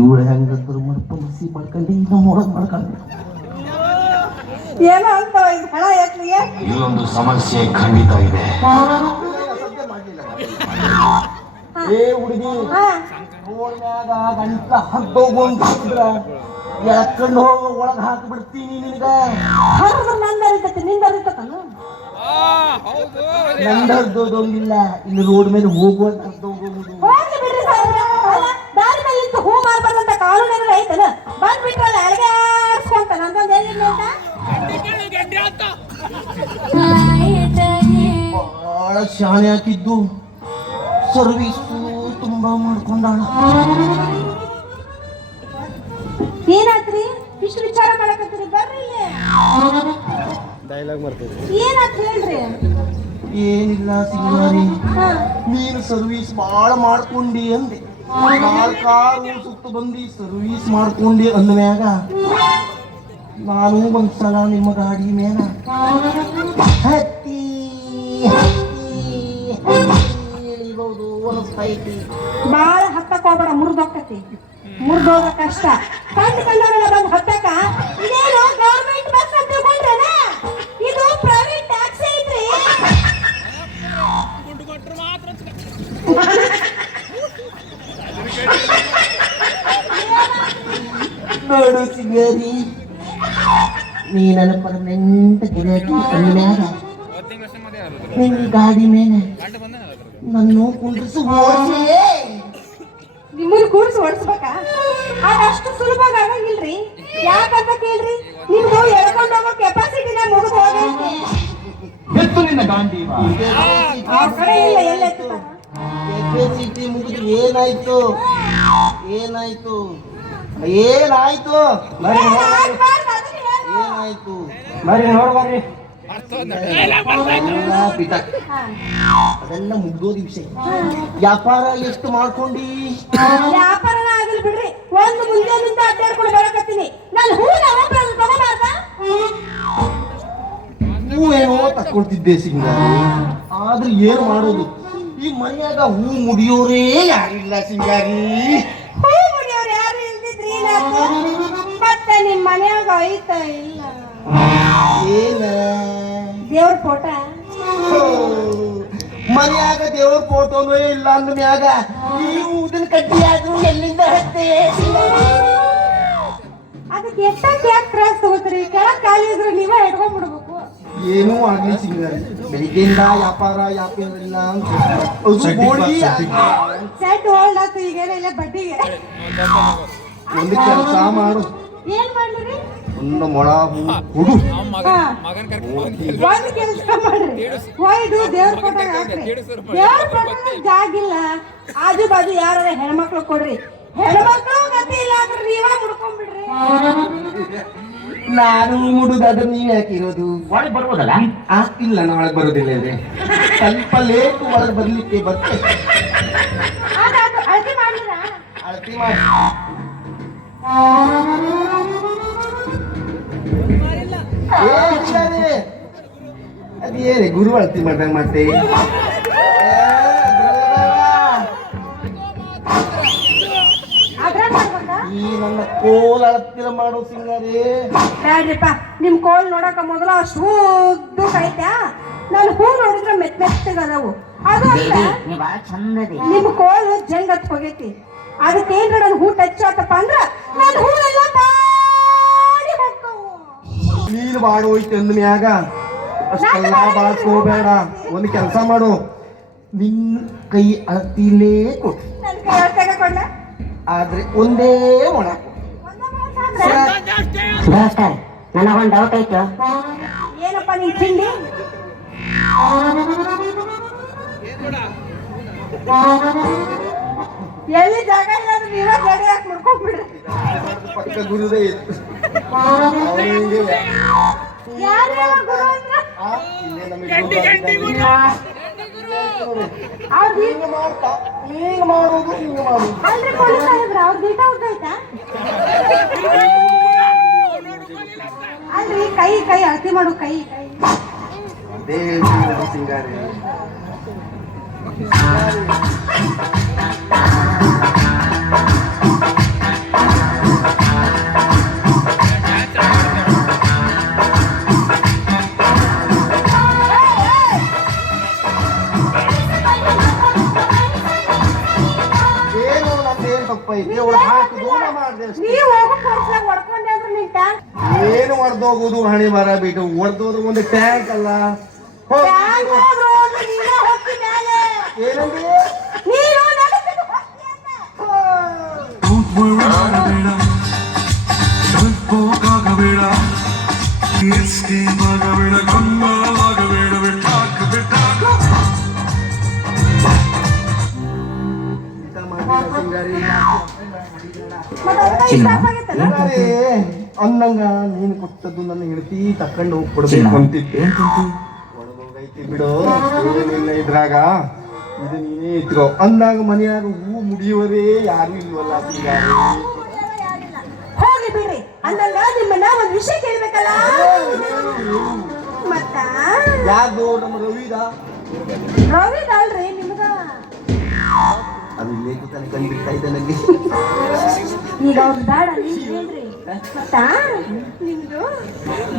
ಇವಳು ಹೆಂಗಂದ್ರು ಮರ್ಪ ಮಸಿ ಮಾಡ್ಕೊಂಡು ಈಗ ನೋಡೋದು ಮಾಡ್ಕೊಂಡು ಏನೋ ಅಂತ ಹಣ ಎತ್ತಲಿಗೆ ಇಲ್ಲೊಂದು ಸಮಸ್ಯೆ ಖಂಡಿತ ಇದೆ. ಏ ಹುಡುಗಿ ರೋಡ್ನ್ಯಾಗ ಗಂಟ ಹಗ್ಗೋಗೊಂಡು ಎಳ್ಕೊಂಡು ಹೋಗ ಒಳಗ ಹಾಕ್ಬಿಡ್ತೀನಿ ನಿನಗ. ನಂದರ್ದೋದಂಗಿಲ್ಲ ಇಲ್ಲಿ ರೋಡ್ ಮೇಲೆ ಹೋಗುವಂತ ಹೂ ಮಾರ್ಬಾರ್ದಂತ ಕಾನೂನು ಐತನ ಬಂದ್ಬಿಟ್ರಲ್ಲ ಅಳಗಾಡ್ಸ್ಕೊಂತ ನಂದೊಂದು ಏನಿಲ್ಲ ಅಂತ ಬಹಳ ಶಾಣೆ ಹಾಕಿದ್ದು ಸರ್ವೀಸು ತುಂಬಾ ಮಾಡ್ಕೊಂಡಾಳ. ಏನಾತ್ರಿ ಇಷ್ಟು ವಿಚಾರ ಮಾಡಕತ್ತೀರಿ ಬರ್ರಿ ಡೈಲಾಗ್ ಮಾಡ್ತೀವಿ. ಏನಾತ್ ಹೇಳ್ರಿ. ಏನಿಲ್ಲ ಸಿಂಗಾರಿ, ನೀನು ಸರ್ವೀಸ್ ಬಾಳ ಮಾಡ್ಕೊಂಡಿ ಅಂದೆ. 4 ಸುತ್ತ ಬಂದು ಸರ್ವೀಸ್ ಮಾಡ್ಕೊಂಡಿ ಅಂದ್ಮ್ಯಾಗ ನಾನು ಒಂದ್ಸಲ ನಿಮ್ಮ ಗಾಡಿ ಮ್ಯಾಗ ಹತ್ತಿ ಇಳಿಬಹುದು ಅನಿಸ್ತೈತಿ. ಬಾಳ ಹತ್ತಕ್ ಹೋಗ್ಬೇಡ, ಮುರಿದೋಗ್ತೈತಿ. ಮುರಿದೋಗ ಕಷ್ಟ. ಕಂಡುಕೊಂಡವರೆಲ್ಲ ಬಂದು ಹತ್ತಕ ಇದೇನು ಗೌರ್ಮೆಂಟ್ ಬಸ್ ಅಂತ ತಿಳ್ಕೊಂಡ್ರೇನ? ಇದು ಪ್ರೈವೇಟ್ ಟ್ಯಾಕ್ಸಿ ಐತ್ರಿ. ನೋಡು ಸಿಂಗಾರಿ, ನೀ ನನ್ನ ಪರ್ಮನೆಂಟ್ ಗಿರಾಕಿ ಅಂದ್ಮ್ಯಾಗ ನಿನ್ನ ಗಾಡಿ ಮೇಲೆ ನನ್ನ ಕುಂಡ್ರಿಸಿ ಓಡಿಸಿ ನಿಮ್ಮನ್ನ ಕೂರಿಸಿ ಓಡಿಸ್ಬೇಕ? ಅದಷ್ಟು ಸುಲಭವಾಗಿ ಆಗಂಗಿಲ್ರಿ. ಯಾಕಂತ ಕೇಳ್ರಿ, ನಿಮ್ದು ಎಳ್ಕೊಂಡು ಹೋಗೋ ಕೆಪಾಸಿಟಿನ ಮುಗಿದು ಹೋಗೈತಿ. ನಿನ್ನ ಗಾಂಧಿ ಆ ಕಡೆ ಇಲ್ಲ ಎಲ್ಲೆತ್ತು ಕೆಪಾಸಿಟಿ ಮುಗಿದು ಏನಾಯ್ತು? ಏನಾಯ್ತು? ಏನಾಯ್ತು? ಏನಾಯ್ತು? ಬರ್ರಿ ನೋಡ್ಬರ್ರಿ. ಅದೆಲ್ಲ ಮುಗ್ದೋದ ವಿಷಯ. ವ್ಯಾಪಾರ ಎಷ್ಟು ಮಾಡ್ಕೊಂಡಿ? ವ್ಯಾಪಾರನ ಆಗಿಲ್ ಬಿಡ್ರಿ. ಒಂದು ಮುಂಜಾನಿಂದ ಅಡ್ಡಾಡ್ಕೊಂಡು ಬರಕತ್ತೀನಿ. ನಾನು ಹೂನ ತಗೋಬಾರ್ದ? ಹೂವೇನೋ ತಕ್ಕೊಳ್ತಿದ್ದೆ ಸಿಂಗಾರಿ, ಆದ್ರೆ ಏನ್ ಮಾಡೋದು? ಈ ಮನೆಯಾಗ ಹೂ ಮುಡಿಯೋರೇ ಯಾರಿಲ್ಲ ಸಿಂಗಾರಿ. ಹೂ ಮುಡಿಯೋರು ಯಾರು ಇಲ್ದಿದ್ರಿ ಮತ್ತೆ ನಿಮ್ ಮನೆಯಾಗ ಐತ ಇಲ್ಲ? ಏನ ದೇವ್ರ ಫೋಟ? ಮನೆಯಾಗ ದೇವ್ರ ಫೋಟೋನೂ ಇಲ್ಲ ಅಂದ ಮ್ಯಾಗ ಈ ಊದಿನ ಕಡ್ಡಿ ಆದ್ರೂ ಎಲ್ಲಿಂದ ಹತ್ತೆ? ಅದಕ್ಕೆ ಎಷ್ಟಕ್ಕೆ ಯಾಕೆ ತ್ರಾಸ ತಗೋತೀರಿ? ಕೆಳಗ್ ಖಾಲಿ ಇದ್ರೆ ನೀವೇ ಇಟ್ಕೊಂಡ್ಬಿಡ್ಬೇಕು. ಏನೂ ಆಗ್ಲಿ ಸಿಂಗಾರಿ, ಬೆಳಿಗ್ಗೆಯಿಂದ ವ್ಯಾಪಾರ ಇಲ್ಲ ಅಂತ ಸೆಟ್ ಹೋಲ್ಡ್ ಆತು. ಈಗೇನ ಇಲ್ಲ ಬಡ್ಡಿಗೆ. ಒಂದು ಕೆಲಸ ಮಾಡು, ಏನ್ ಮಾಡ್ಲಿ? ಒಂದು ಮೊಳ ಹೂ ಕೊಡು. ಒಂದು ಕೆಲಸ ಮಾಡ್ರಿ, ಒಯ್ದು ದೇವ್ರ ಫೋಟೋ ಹಾಕ್ರಿ. ದೇವ್ರ ಫೋಟೋ ಜಾಗಿಲ್ಲ, ಆಜು ಬಾಜು ಯಾರ ಹೆಣ್ಮಕ್ಳು ಕೊಡ್ರಿ. ಹೆಣ್ಮಕ್ಳು ಗತಿ ಇಲ್ಲ ಅಂದ್ರೆ ನೀವ ಮುಡ್ಕೊಂಡ್ಬಿಡ್ರಿ. ನಾನು ಮುಡುದಾದ್ರೆ ನೀವ್ ಯಾಕಿರೋದು? ಒಳಗೆ ಬರ್ಬೋದಲ್ಲ? ಇಲ್ಲ, ನಾಳೆ ಬರೋದಿಲ್ಲ ಇದೆ. ಸ್ವಲ್ಪ ಲೇಟ್ ಒಳಗೆ ಬರ್ಲಿಕ್ಕೆ ಬರ್ತೇನೆ. ಅಳತಿ ಮಾಡ್ಲಿಲ್ಲ? ಅಳತಿ ಮಾಡಿ ಅದೇನೆ ಗುರು ಅಳತಿ ಮಾಡ್ದಂಗ ಮತ್ತೆ ಈ ನನ್ನ ಕೋಲ್ ಅಳತಿರ ಮಾಡೋ ಸಿಂಗಾರಿ. ಬ್ಯಾಡ್ರಿಪ್ಪ, ನಿಮ್ ಕೋಲ್ ನೋಡಕ ಮೊದಲ ಅಷ್ಟು ಉದ್ದುಕ್ ಐತ್ಯಾ? ನಾನು ಹೂ ನೋಡಿದ್ರೆ ಮೆತ್ತಗದವು. ಅದು ಅಲ್ಲ, ನಿಮ್ ಕೋಲ್ ಜಂಗ್ ಹತ್ ಹೋಗೈತಿ. ಅದಕ್ಕೇನ್ರ ನನ್ ಹೂ ಟಚ್ ಆತಪ್ಪ ಅಂದ್ರ ನನ್ ಹೂವೆಲ್ಲ ಬಾಡಿ ಹೋಗ್ತಾವು. ನೀನು ಬಾಡೋಯ್ತು ಅಂದ ಮ್ಯಾಗ ಅಷ್ಟೆಲ್ಲ ಬಾಳ್ಕೋಬೇಡ. ಒಂದು ಕೆಲಸ ಮಾಡು, ನಿನ್ ಕೈ ಅಳತಿಲೇ ಕೊಟ್ಟು, ನನ್ ಕೈ ಅಳತೆಗ ಕೊಡ್ಲ? ಆದ್ರೆ ಒಂದೇ ಒಣ. ನನಗೊಂದು ಡೌಟ್ ಐತು. ಏನಪ್ಪ ನೀನ್ ತಿಂಡಿ? ಎಲ್ಲಿ ಜಾಗ ಇಲ್ಲ ಅಂದ್ರೆ ನೀವೇ ಜಡಿ ಹಾಕಿ ಮುಡ್ಕೊಂಡ್ಬಿಡ್ರಿ. ಪಕ್ಕ ಗುರುದೇ ಇತ್ತು ಅವನಿಗೆ ಯಾರು ಹೇಳೋ ಗುರು ಅಂದ್ರೆ? ಇಲ್ಲೇ ನಮಗೆ ಅವ್ರ್ ದೀ- ಹಿಂಗ ಮಾಡ್ತಾ ಹಿಂಗ ಮಾಡೋದು ಹಿಂಗ ಮಾಡೋದು ಅಲ್ರಿ ಪೊಲೀಸ್ ಸಾಹೇಬ್ರ ಅವ್ರ ದೀಟ ಉದ್ದಾಯ್ತಾ? ಅಲ್ರಿ ಕೈ ಕೈ ಅಳತಿ ಮಾಡು ಕೈ ಕೈ. ಅದೇ ಹೇಳ್ತೀನಿ ಸಿಂಗಾರಿ ಏನು ನಂದೇನು ತಪ್ಪೈತಿ ಅವಳು ಹಾಕಿ ದೂರ ಮಾಡಿದೆ ಅಷ್ಟೇ. ನೀವು ಹೋಗೋ ಕೋರ್ಸ್ನಾಗ ಹೊಡ್ಕೊಂಡೆ ಅಂದ್ರೆ ನಿನ್ ಟ್ಯಾಂಕ್ ಏನು ಹೊಡೆದೋಗುದು ಹಣಿ ಮರ ಬಿಟ್ಟು ಹೊಡೆದೋದು ಒಂದು ಟ್ಯಾಂಕ್ ಅಲ್ಲ ಹೋಗ್. ಟ್ಯಾಂಕ್ ಹೋದ್ರು ಅಂದ್ರೆ ನೀನೇ ಹೋಗ್ತಿ ಮೇಲೆ. ಏನಂದ್ರೆ ನೀನು ನಡುಕಿದ್ದು ಹೋಗ್ತಿ ಅಂತ. ಸಿಂಗಾರಿ ಮತ್ತೆ ಅದನ್ನ ಇಷ್ಟ ಆಗೈತಲ್ಲ? ಸಿಂಗಾರಿ ಅಂದಂಗ ನೀನು ಕೊಟ್ಟದ್ದು ನನ್ನ ಹೆಂಡತಿ ತಕೊಂಡು ಹೋಗಿ ಕೊಡ್ಬೇಕು ಅಂತಿದ್ದೆ ಒಳಗೋಗೈತಿ ಬಿಡು ಏನಿಲ್ಲ ಇದ್ರಾಗ ಇದು ನೀನೇ ಇಟ್ಕೋ ಅಂದಾಗ ಮನೆಯಾಗ ಹೂ ಮುಡಿಯುವರೇ ಯಾರು ಇಲ್ವಲ್ಲ ಸಿಂಗಾರಿ ಹೋಗ್ಲಿ ಬಿಡ್ರಿ. ಅಂದಂಗ ನಿಮ್ಮನ್ನ ಒಂದ್ ವಿಷಯ ಕೇಳ್ಬೇಕಲ್ಲ. ಮತ್ತ ಯಾವ್ದು ನಮ್ಮ ರವಿದ ರವಿದಲ್ರಿ ನಿಮ್ಗ ಅದು ಇಲ್ಲೇ ಕೂತಾನೆ ಕಂಡಿರ್ತಾ ಇದ್ದ ನನಗೆ ಈಗ ಅವ್ರ ಬೇಡ ನೀವ್ ಹೇಳ್ರಿ. ಮತ್ತ ನಿಮ್ದು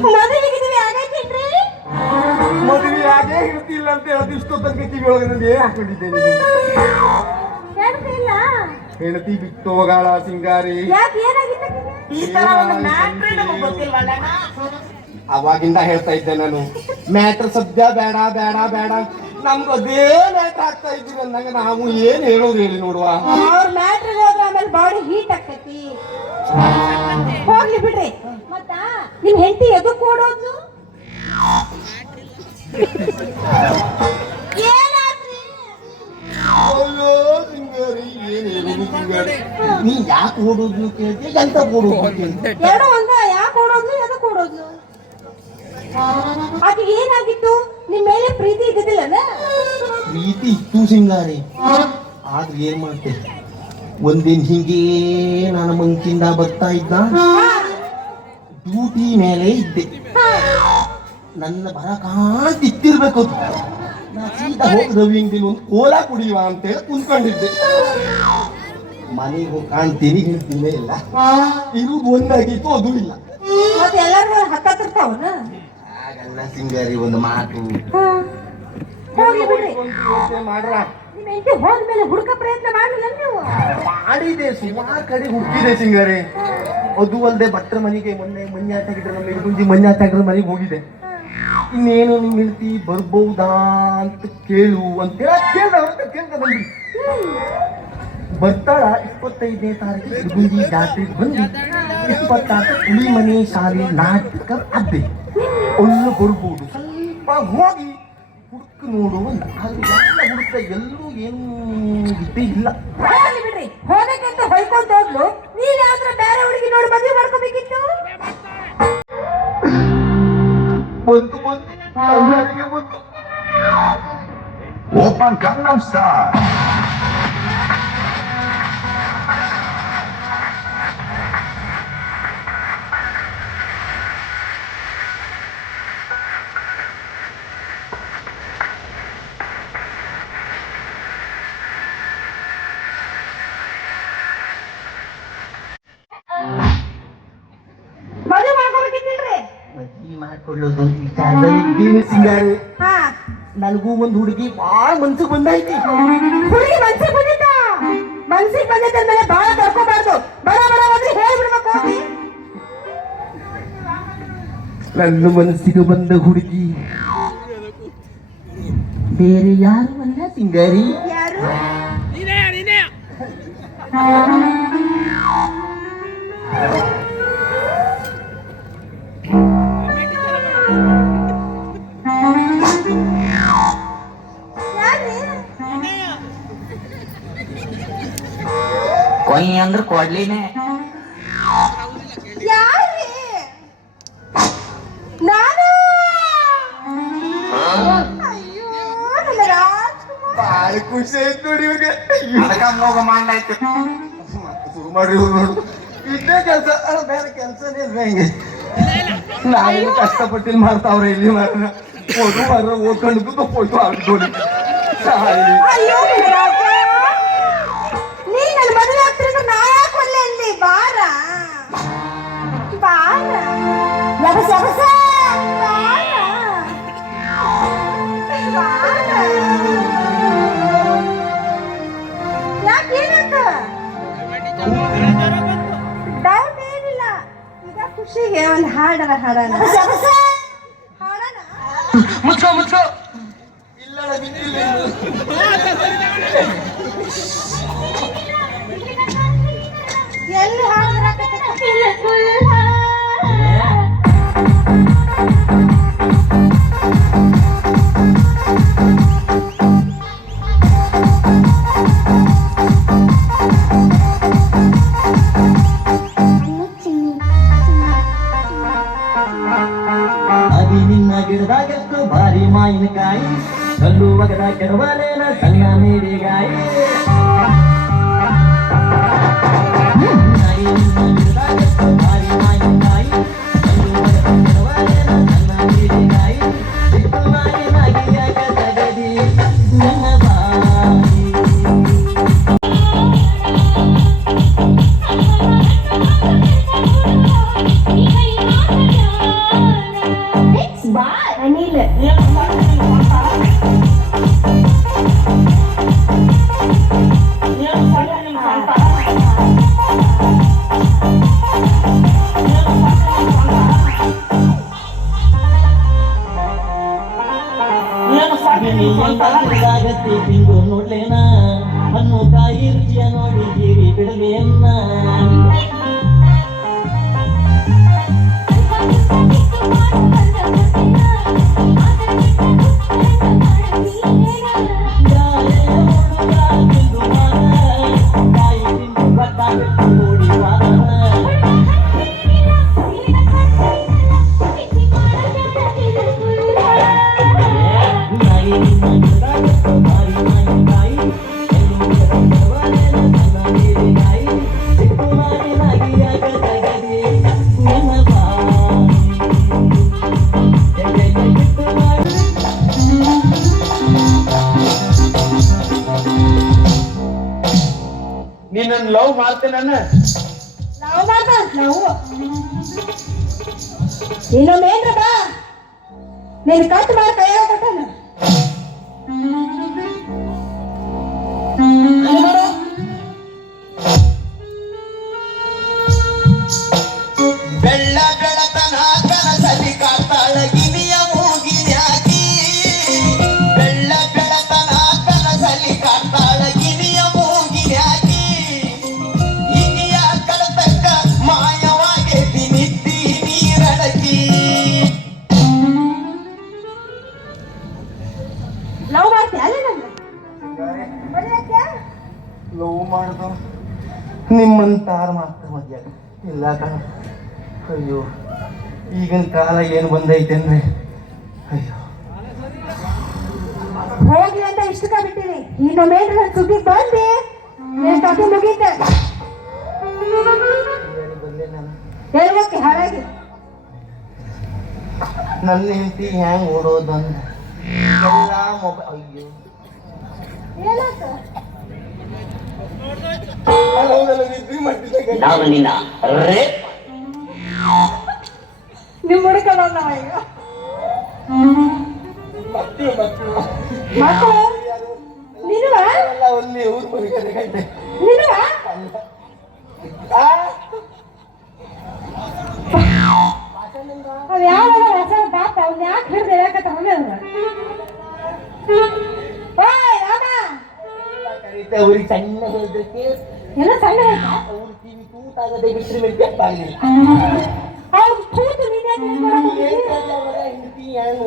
ಮದುವೆಗಿದ್ವಿ ಆಗೈತೇನ್ರಿ? ಮದುವೆ ಯಾಕೆ ಹೇಳ್ತಿಲ್ಲ ಅಂತ ಹೇಳೋದು ಇಷ್ಟೋ ತನಕ ಕಿವಿ ಒಳಗೆ ನಾನು ಏನ್ ಹಾಕೊಂಡಿದ್ದೇನೆ ಹೇಳ್ತಿಲ್ಲ. ಹೆಂಡತಿ ಬಿಟ್ಟು ಹೋಗಾಳ ಸಿಂಗಾರಿ ಯಾಕೆ ಏನಾಗಿತ್ತ ನಿಮ್ಗೆ? ಅವಾಗಿಂದ ಹೇಳ್ತಾ ಇದ್ದೆ ನಾನು ಮ್ಯಾಟ್ರ್ ಸದ್ಯ ಬೇಡ ಬೇಡ ಬೇಡ ನಮ್ಗೆ ಅದೇ ಮ್ಯಾಟ್ರ್ ಆಗ್ತಾ ಇದ್ದೀವಿ ಅಂದಾಗ ನಾವು ಏನ್ ಹೇಳೋದು ಹೇಳಿ ನೋಡುವ ಅವ್ರ ಮ್ಯಾಟ್ರಿಗೆ ಹೋದ್ರೆ ಆಮೇಲೆ ಬಾಡಿ ಹೀಟ್ ಆಕೈತಿ. ಹೋಗ್ಲಿ ಬಿಡ್ರಿ. ಮತ್ತ ನಿಮ್ ಹೆಂಡತಿ ಎದಕ್ ಕೊಡೋದು? ಏನಾದ್ರಿ? ಅಯ್ಯೋ ಸಿಂಗಾರಿ ಏನ್ ಹೇಳೋದು ಸಿಂಗಾರಿ ನೀ ಯಾಕೆ ಓಡೋದು ಕೇಳ್ತಿ ಎಂತ ಓಡೋದು ಕೇಳ್ತಿ ಎರಡು ಒಂದ ಯಾಕೆ ಓಡೋದ್ಲು ಎದಕ್ ಓಡೋದ್ಲು? ಆಕೆ ಏನಾಗಿತ್ತು? ನಿಮ್ ಮೇಲೆ ಪ್ರೀತಿ ಇದ್ದಿದ್ದಿಲ್ಲನ? ಪ್ರೀತಿ ಇತ್ತು ಸಿಂಗಾರಿ ಆದ್ರೆ ಏನ್ ಮಾಡ್ತೆ ಒಂದಿನ ಹಿಂಗೆ ನಾನು ಮಂಕಿಂದ ಬರ್ತಾ ಇದ್ದ ಡ್ಯೂಟಿ ಮೇಲೆ ಇದ್ದೆ ನನ್ನ ಬರ ಕಾಣ್ತಿತ್ತಿರ್ಬೇಕು ನಾ ಸೀದಾ ಹೋಗಿ ರವಿ ಅಂಗಡಿಲಿ ಒಂದು ಕೋಲಾ ಕುಡಿಯುವ ಅಂತೇಳಿ ಕುಂತ್ಕೊಂಡಿದ್ದೆ ಮನೆಗೆ ಹೋಗಿ ಕಾಣ್ತೀನಿ ಹೇಳ್ತೀನಿ ಇಲ್ಲ ಇರುವುದು ಒಂದಾಗಿತ್ತು ಅದು ಇಲ್ಲ ಮತ್ತೆ ಎಲ್ಲಾರು ಹತ್ತಿರ್ತಾವನ? ಹಾಗಲ್ಲ ಸಿಂಗಾರಿ ಒಂದು ಮಾತು ಹೋಗ್ಲಿ ಬಿಡ್ರಿ. ಯೋಚನೆ ಮಾಡ್ರ ನಿಮ್ ಹೆಂಡತಿ ಹೋದ್ಮೇಲೆ ಹುಡುಕ ಪ್ರಯತ್ನ ಮಾಡ್ಲಿಲ್ಲ ನೀವು? ಮಾಡಿದೆ ಸುಮಾರು ಕಡೆ ಹುಡುಕಿದೆ ಸಿಂಗಾರಿ ಅದು ಅಲ್ಲದೆ ಭಟ್ರ ಮನೆಗೆ ಮೊನ್ನೆ ಮಂಜಾಟ ಆಗಿದ್ರೆ ನಮ್ಮ ಗುಂಜಿ ಮಂಜಾಟ ಆಗಿದ್ರೆ ಮನೆಗೆ ಹೋಗಿದೆ ಇನ್ನೇನು ನಿಮ್ ಹೇಳ್ತಿ ಬರ್ಬಹುದಾ ಅಂತ ಕೇಳು ಅಂತ ಕೇಳ್ದ ಬಂದ್ರಿ ಬರ್ತಾಳ 25ನೇ ತಾರೀಕು ಗುಂಜಿ ಜಾತ್ರೆಗೆ ಬಂದು 26 ಹುಳಿ ಮನೆ ಶಾಲೆ ನಾಟಕ ಅದ್ದೆ ಒಳ್ಳೆ ಬರ್ಬೋದು ಸ್ವಲ್ಪ ಹೋಗಿ ಹುಡುಕು ನೋಡು ಅಂತ ಅಲ್ಲಿ ಎಲ್ಲ ಹುಡುಕ್ತ ಎಲ್ಲರೂ ಏನು ಇದ್ದೇ ಇಲ್ಲ ಹೋಗ್ಲಿ ಬಿಡ್ರಿ. ಹೋಗಕ್ಕಂತ ಹೊಯ್ಕೊಂತ ಹೋದ್ಲು. ನೀವ್ ಯಾವ್ದ್ರ ಬೇರೆ ಹುಡುಗಿ ನೋಡಿ ಮದುವೆ ಮಾಡ್ಕೋಬೇಕಿತ್ತು. ಬಂತು ಬಂತು ಬಂತು Open Gangnam Style. ಮದುವೆ ಮಾಡ್ಕೋಬೇಕಿತ್ತಿಲ್ರಿ? ಮದ್ವಿ ಮಾಡ್ಕೊಳ್ಳೋದು ವಿಚಾರದಲ್ಲಿ ಇದ್ದೀನಿ ಸಿಂಗಾರಿ ಹಾ, ನನಗೂ ಒಂದು ಹುಡುಗಿ ಭಾಳ ಮನ್ಸಿಗೆ ಬಂದೈತಿ ಹುಡುಗಿ ಮನ್ಸಿಗೆ ಬಂದಿತ್ತ? ಮನ್ಸಿಗೆ ಬಂದಿದ್ದ ಮೇಲೆ ಬಾಳ ತಡ್ಕೋಬಾರ್ದು. ಬರ ಬರ ಅಂದ್ರೆ ಹೇಳ್ಬಿಡ್ಬೇಕು ಹೋಗಿ. ನನ್ನ ಮನಸ್ಸಿಗೆ ಬಂದ ಹುಡುಗಿ ಬೇರೆ ಯಾರು ಅಲ್ಲ ಸಿಂಗಾರಿ ಯಾರು? ಯಾರು? ಕೊಯ್ ಅಂದ್ರ ಕೊಡ್ಲಿನೇ. ಯಾರೇ ನಾನು? ಅಯ್ಯೋ ನನ್ನ ರಾಜ್ಕುಮಾರ್. ಭಾಳ ಖುಷಿ ಆಯ್ತು ನೋಡಿ ಇವ್ರಿಗೆ. ಅದಕ್ಕ ಮೋಗ ಮಾಡಾಯ್ತು. ಶುರು ಮಾಡ್ರಿ ಇವ್ರು ನೋಡು. ಇದೇ ಕೆಲಸ ಬೇರೆ ಕೆಲಸನೇ ಇಲ್ಲ ಹೆಂಗೆ. ನಾವೇನು ಕಷ್ಟಪಟ್ಟಿಲ್ಲಿ ಮಾಡ್ತಾವ್ರೆ ಇಲ್ಲಿ ಮಾರ ಓದ್ಕೊಂಡು ಫೋಟೋ ಹಾಕ್ಕೊಂಡು ಅಯ್ಯೋ ನನ್ನ ರಾಜ, ನೀ ನನ್ನ ಮದುವೆ ಆಗ್ತಿರೋದು ನಾ ಯಾಕೆ ಒಳ್ಳೆ ಇಲ್ಲಿ? ಬಾರ ಬಾರ ಯಬಸ ಯಬಸ ಬಾರ ಬಾರ. ಯಾಕೆ ಏನಾಯ್ತ? ಡೌಟ್ ಏನಿಲ್ಲ. ಈಗ ಖುಷಿಗೆ ಒಂದು ಹಾಡರ ಹಾಡೋಣ. ಹಾಡೋಣ. ಮುಚ್ಕೋ ಇಲ್ಲ ಬಿದ್ದಿಲ್ಲ. ಎಲ್ಲಿ ಹಾಡ್ರ ಅದಿ ನಿನ್ನ ಗಿಡದಾಗತ್ತು ಭಾರಿ ಮಾವಿನಕಾಯಿ, ಕಲ್ಲು ಒಗದ ಕೆಡವಲೇನ ಸಣ್ಣ ಮೇರಿಗಾಯಿ. ನಿನ್ನ ಗಿಡದಾಗತ್ತು ಭಾರಿ ಮಾವಿನಕಾಯಿ, ಕಲ್ಲು ಒಗದ ಕೆಡವಲೇನ ಸಣ್ಣ ಮೇರಿಗಾಯಿ. ಸಿಟ್ಟು ಮಾವಿನಾಗಿ ಯಾಕ ತಗದಿ ನನ್ನ ಬಾಯಿ. ಅನಿಲ್ ಆಗತ್ತೆ ತಿಂದು ನೋಡ್ಲೇನ, ಹಣ್ಣು ಕಾಯಿ ರುಚಿಯ ನೋಡಿ ಜೀವಿ ಬಿಡಲೇನ. ನೀನ್ ಲವ್ ಮಾಡ್ತೇನೆ ನಾವು ಮಾಡ್ತಾ ನಾವು ಇನ್ನೊಂದೇನ್ರ ಬಾ ನೀನು ಕಟ್ ಮಾಡಿ ಕೈ ಕೊಟ್ಟನ ಬೆಳ್ಳ ಬೆಳತನ ಕನಸಲಿ Katala Guinea ಮೂಗಿನ್ಯಾಕಿ. ಬೆಳ್ಳ ಬೆಳತನ ಕನಸಲಿ Katala Guinea ಮೂಗಿನ್ಯಾಕಿ. ಇನಿಯ ಕಳತಕ್ಕ ಮಾಯವಾಗೇತಿ ನಿತ್ತಿ ನೀರಡಕಿ. Love ಮಾಡ್ತೀಯ ಅಲ್ಲ ನನ್ನ ಲವ್ ಮಾಡ್ದು ನಿಮ್ಮಂತಾರ ಮಾತ್ರ ಮಧ್ಯ ಇಲ್ಲ ಕಣ. ಅಯ್ಯೋ ಈಗಿನ ಕಾಲ ಏನು ಬಂದೈತೆ ಅಂದ್ರೆ ಅಯ್ಯೋ ಹೋಗ್ಲಿ ಅಂತ ಇಷ್ಟಕ ಬಿಟ್ಟಿನಿ. ಇನ್ನೊಮ್ಮೇನ್ರ ನನ್ನ ಸುದ್ದಿಗೆ ಬಂದೆ ನಿನ್ ಕಥೆ ಮುಗೀತೆ. ಬರ್ಲಿ ನಾನು ಹೇಳ್ಬೇಕು ಹಾಳಾಗಿ ನನ್ನ ಹೆಂಡತಿ ಹೆಂಗ್ ಓಡೋದಂದ ಎಲ್ಲ ಮೊಬೈಲ್. ಅಯ್ಯೋ ಏನಾಯ್ತು? ನಾನು ನಿನ್ನ ರೇಪ್ ನಿಮ್ ಹುಡುಕ ಬಂದವ ಈಗ ಮಕ್ಕಳು ನಿನ್ವ ನಿನ್ವ ಅವ್ ಯಾವ ಹೊಸ ಬಾಪ ಅವ್ನ ಯಾಕೆ ಹಿಡ್ದು ಹೇಳಕತ್ತ ಅವ್ರ ಓಯ್ ರಾಮ ಅವ್ರಿಗೆ ಸಣ್ಣ ಹೋದಕ್ಕೆ ಎಲ್ಲ ಸಣ್ಣ ಆಯ್ತಾ? ಅವ್ರ ಕಿವಿ ತೂತಾಗದೆ ಬಿಟ್ಟರೆ ಮೆಟ್ಟಿ ಆಗ್ಲಿಲ್ಲ. ಅವ್ರು ಕೂತು ನೀನೇ ಹೆಂಡತಿ ಹೆಂಡತಿ ಹೆಂಗ್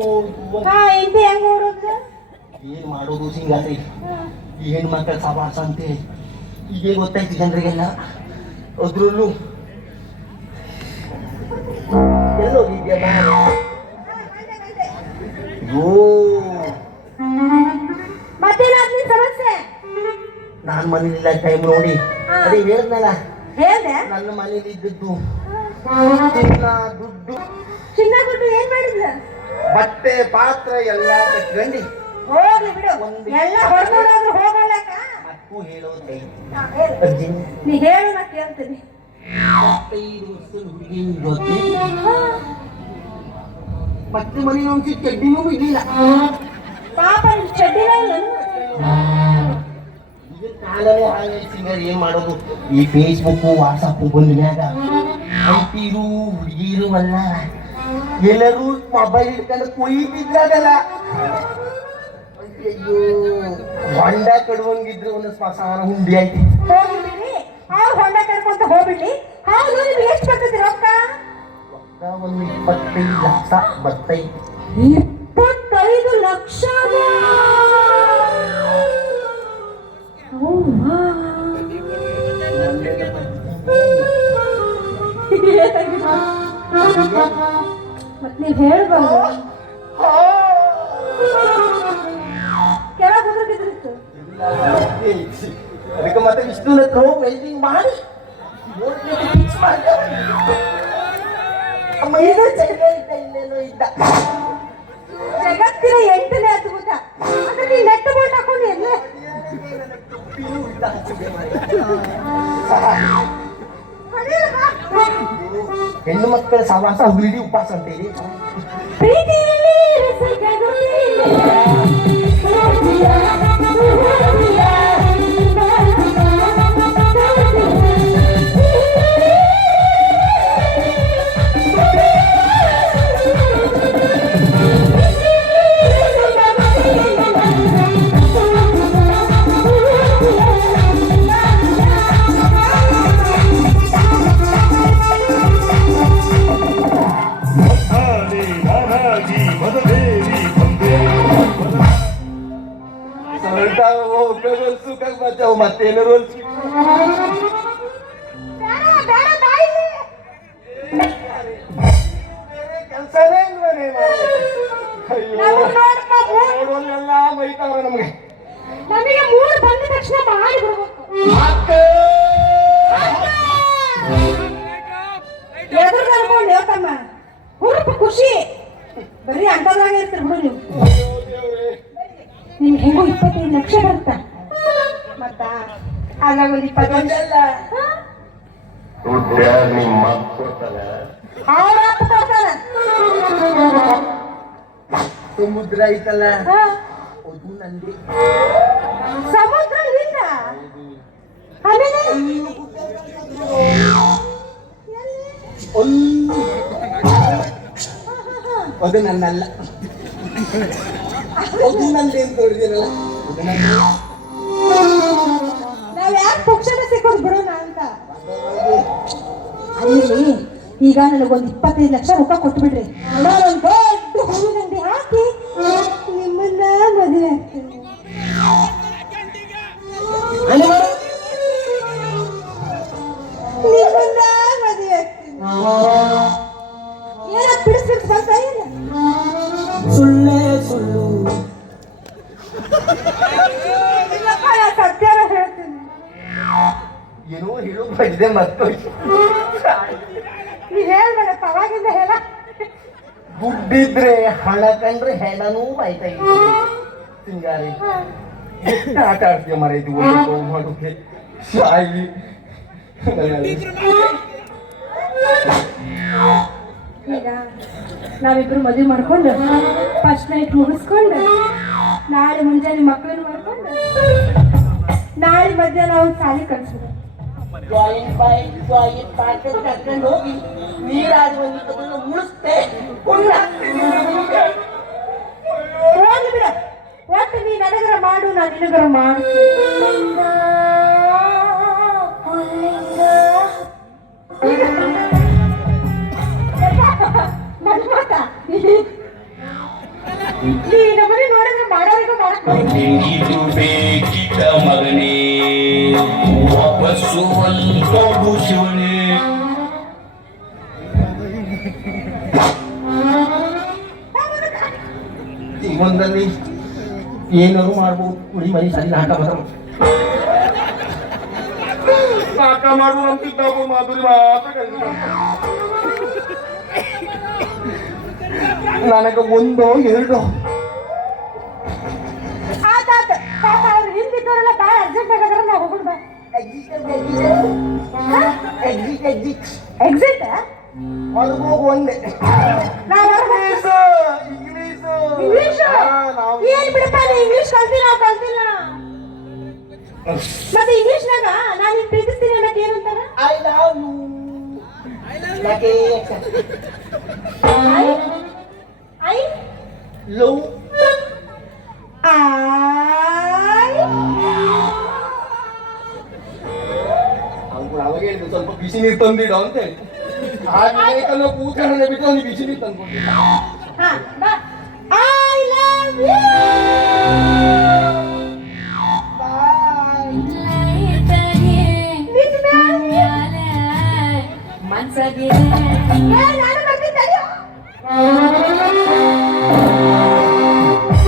ಓಡೋದು? ಏನ್ ಮಾಡೋದು ಸಿಂಗಾರಿ ಈ ಹೆಣ್ಮಕ್ಳ ಸವಾಸ ಅಂತೆ ಹೀಗೆ ಗೊತ್ತಾಯ್ತು ಜನರಿಗೆಲ್ಲ. ಅದ್ರಲ್ಲೂ ಎಲ್ಲೋಗಿದ್ಯಾ? ಅಯ್ಯೋ, ಮತ್ತೇನಾದ್ರೂ ಸಮಸ್ಯೆ? ನಾನ್ ಮನೇಲಿಲ್ಲ ಟೈಮ್ ನೋಡಿ. ಅದೇ ಹೇಳಿದ್ನಲ್ಲ, ಹೇಳ್ದೆ ನನ್ನ ಮನೇಲಿ ಇದ್ದದ್ದು ಚಿನ್ನ ದುಡ್ಡು ಚಿನ್ನ ದುಡ್ಡು ಏನ್ ಮಾಡಿದ್ಲ? ಬಟ್ಟೆ ಪಾತ್ರ ಎಲ್ಲ ಕಟ್ಕೊಂಡಿ ಹೋಗ್ಲಿ ಬಿಡು, ಎಲ್ಲ ಹೊರಗೋಡಾದ್ರೂ ಹೋಗಲ್ಲಕ್ಕ. ಮಕ್ಕೂ ಹೇಳೋದೈ ನೀ ಹೇಳು, ನಾ ಕೇಳ್ತೀನಿ. 25 ವರ್ಷದ ಹುಡುಗಿನ ಜೊತೆ ಮತ್ತೆ ಮನೆ ಒಂದು ಚಡ್ಡಿನೂ ಬಿಡ್ಲಿಲ್ಲ. ಪಾಪ ನಿನ್ ಚಡ್ಡಿನ ಇಲ್ಲ. ಈಗ ಕಾಲವೇ ಹಾಗೆ ಏನ್ ಮಾಡೋದು? ಈ ಫೇಸ್ಬುಕ್ ವಾಟ್ಸಪ್ ಬಂದ ಮ್ಯಾಗ ಅಂತೀರು ಹುಡುಗಿರು ಅಲ್ಲ, ಎಲ್ಲರೂ ಮೊಬೈಲ್ ಇಟ್ಕೊಂಡು ಕೊಯ್ತಿದ್ರಲ್ಲ. ಅಯ್ಯೋ, ಹೊಂಡ ಕಡುವಂಗಿದ್ರು ಒಂದು ಸ್ಮಶಾನ ಹುಂಡಿ ಆಯ್ತು. ಹೋಗ್ಬಿಡ್ರಿ, ಅವ್ರು ಹೊಂಡ ಕರ್ಕೊಂತ ಹೋಗ್ಬಿಡ್ಲಿ. ಹೌದು, ನಿಮ್ಗೆ ಎಷ್ಟು ಬರ್ತದೆ ರೊಕ್ಕ? ಒಂದು 25 ಲಕ್ಷ ಬರ್ತೈತಿ. 25 ಲಕ್ಷ? ಮತ್ ನೀವ್ ಹೇಳ್ಬಾರ್ದು. ಕೆಳಗೆ ಹೋದ್ರೆ ಬಿದ್ರಿತ್ತು. ಅದಕ್ಕೆ ಮತ್ತೆ ವಿಷ್ಣುನ ವೆಲ್ಡಿಂಗ್ ಮಾಡಿ ಫಿಕ್ಸ್ ಮಾಡ್ತಾರೆ. ಇಲ್ಲೇನೋ ಇದ್ದ ಜಗತ್ತಿನ 8ನೇ ಅದ್ಭುತ. ಅಂದ್ರೆ ನೀನ್ ನೆಟ್ ಬೋಟ್ ಹಾಕೊಂಡು ಎಲ್ಲೇ ಹೆಣ್ಣು ಮಕ್ಕಳ ಸವಾಸ ಹುಲಿಡಿ ಉಪವಾಸ ಅಂತೇಳಿ. ಪ್ರೀತಿಯಲ್ಲಿ ರಸಗನುಲಿ ಮತ್ತೇನು ಕೆಲಸನೇ ನೋಡೋಲ್ಲ ಬೈತಾವ್ರ ನಮ್ಗೆ. ನಮಗೆ 3 ಬಂದ ತಕ್ಷಣ ಮಾಡಿ ಎದುರು ಅನ್ಕೊಂಡು ಹೇಳ್ತಮ್ಮ ಹುರುಪು ಖುಷಿ ಬರೀ ಅಂಟದಾಗ ಇರ್ತೀರಿ ಬಿಡು ನೀವು. ನಿಮ್ಗೆ ಹೆಂಗೋ 25 ಲಕ್ಷ ಬರುತ್ತ ಮತ್ತ ಆಗಾಗ ಒಂದು 20 ವರ್ಷ ಸಮುದ್ರ ಐತಲ್ಲ ಅದು ನಂದಿ. ಸಮುದ್ರ ಇಲ್ಲ ಆಮೇಲೆ ಅದು ನನ್ನಲ್ಲ, ಅದು ನಂದೇನು ತೋರಿದಿರಲ್ಲ. ನಾವ್ ಯಾಕೆ ಪಕ್ಷನ ಸಿಕ್ಕೋದು ಬಿಡೋಣ ಅಂತ. ಅಲ್ಲಿ ಈಗ ನನಗೊಂದು 25 ಲಕ್ಷ ರೊಕ್ಕ ಕೊಟ್ಟು ಬಿಡ್ರಿ, ನಾನೊಂದು ದೊಡ್ಡ ಹೂವಿನ ಅಂಗಡಿ ಹಾಕಿ ನಿಮ್ಮನ್ನ ಮದುವೆ ಆಗ್ತೀನಿ. ನಿಮ್ಮನ್ನ ಮದುವೆ ಆಗ್ತೀನಿ. ಏನ ಬಿಡಿಸ್ಬಿಟ್ಟು ಬರ್ತಾ ಇಲ್ಲ? ಸುಳ್ಳೇ ಸುಳ್ಳು ಸತ್ಯನ ಹೇಳ್ತೀನಿ. ಏನೋ ಹೇಳೋ ಬಂದಿದೆ ಮತ್ತೋಯ್ತು. ನೀ ಹೇಳ್ಬೇಡಪ್ಪ, ಅವಾಗಿಂದ ಹೇಳ. ದುಡ್ಡಿದ್ರೆ ಹಣ ಕಂಡ್ರೆ ಹೆಣನೂ ಬಾಯ್ತಾ ಇತ್ತು. ಸಿಂಗಾರಿ ಎಷ್ಟು ಆಟ ಆಡ್ತೀಯ ಮರ ಇದು ಮಾಡೋಕೆ ಶಾಯಿ. ಈಗ ನಾವಿಬ್ರು ಮದುವೆ ಮಾಡ್ಕೊಂಡು ಫಸ್ಟ್ ನೈಟ್ ಮುಗಿಸ್ಕೊಂಡು ನಾಳೆ ಮುಂಜಾನೆ ಮಕ್ಕಳನ್ನ ಮಾಡ್ಕೊಂಡು ನಾಳೆ ಮಧ್ಯಾಹ್ನ ಅವ್ನು ಸಾಲಿ ಕಳ್ಸಿದ್ರು. ಕರ್ಕೊಂಡು ಹೋಗಿ ನೀರಾಗಿ ಬಂದಿದ್ದನ್ನು ಮುಳಿಸ್ತೆ ಹೋಗಿ ಬಿಡ, ಒಟ್ಟು ನೀ ನನಗರ ಮಾಡು, ನಾನು ನಿನಗರ ಮಾಡ್ತೀನಿ. ನೀ ನಮ್ಮನೆ ನೋಡಿದ್ರೆ ಮಾಡೋರಿಗೂ ಮಾಡಕ್ ಬೇಕಿದ್ದ ಮಗನೇ ಬಸವಂತಗು ಶಿವನೇ ಜೀವನದಲ್ಲಿ ಏನಾದ್ರು ಮಾಡ್ಬೋದು ಉಳಿ ಮನೆ ಸರಿ ನಾಟ ಮಾತ್ರ ನಾಟ ಮಾಡುವ ಅಂತಿದ್ದಾಗು ಮಾಧುರಿ ಮಾತ್ರ ನನಗೆ ಒಂದೋ ಎರಡೋ ಆತಾತ ಪಾಪ ಅವ್ರು ಹಿಂದಿದ್ದವರೆಲ್ಲ ಭಾಳ ಅರ್ಜೆಂಟ್ ಆಗಿದ್ರೆ ನಾವು ಹೋಗೋಣ ಬಾ ಎಕ್ಸಿಟ್ ಹೊರಗೆ ಹೋಗು ಒಂದೇ ನಾವು ಇಂಗ್ಲೀಷ್ ಏನ್ ಬಿಡಪ್ಪ ನೀ ಇಂಗ್ಲೀಷ್ ಕಲ್ತಿಲ್ಲ ನಾವು ಕಲ್ತಿಲ್ಲ ಮತ್ತೆ ಇಂಗ್ಲೀಷ್ನಾಗ ನಾನು ಈಗ ಪ್ರೀತಿಸ್ತೀನಿ ಅನ್ನಕ್ಕೆ ಏನಂತಾರ ಐ ಲವ್ ಯು ಲಗೆ ಐ ಲವ್ ಅವಾಗ ಹೇಳಿದ್ರು ಸ್ವಲ್ಪ ಬಿಸಿ ನೀರು ತಂದಿಡ ಅಂತ ಹೇಳಿ ಹಾಗೆ ಕೂತ್ಕೊಂಡೆ ಬಿಟ್ಟು ಅವ್ನಿಗೆ ಬಿಸಿ ನೀರು ತಂದ್ಕೊಂಡಿದ್ದ ಐ ಲವ್ ಯು ನಾನು ಬರ್ತೀನಿ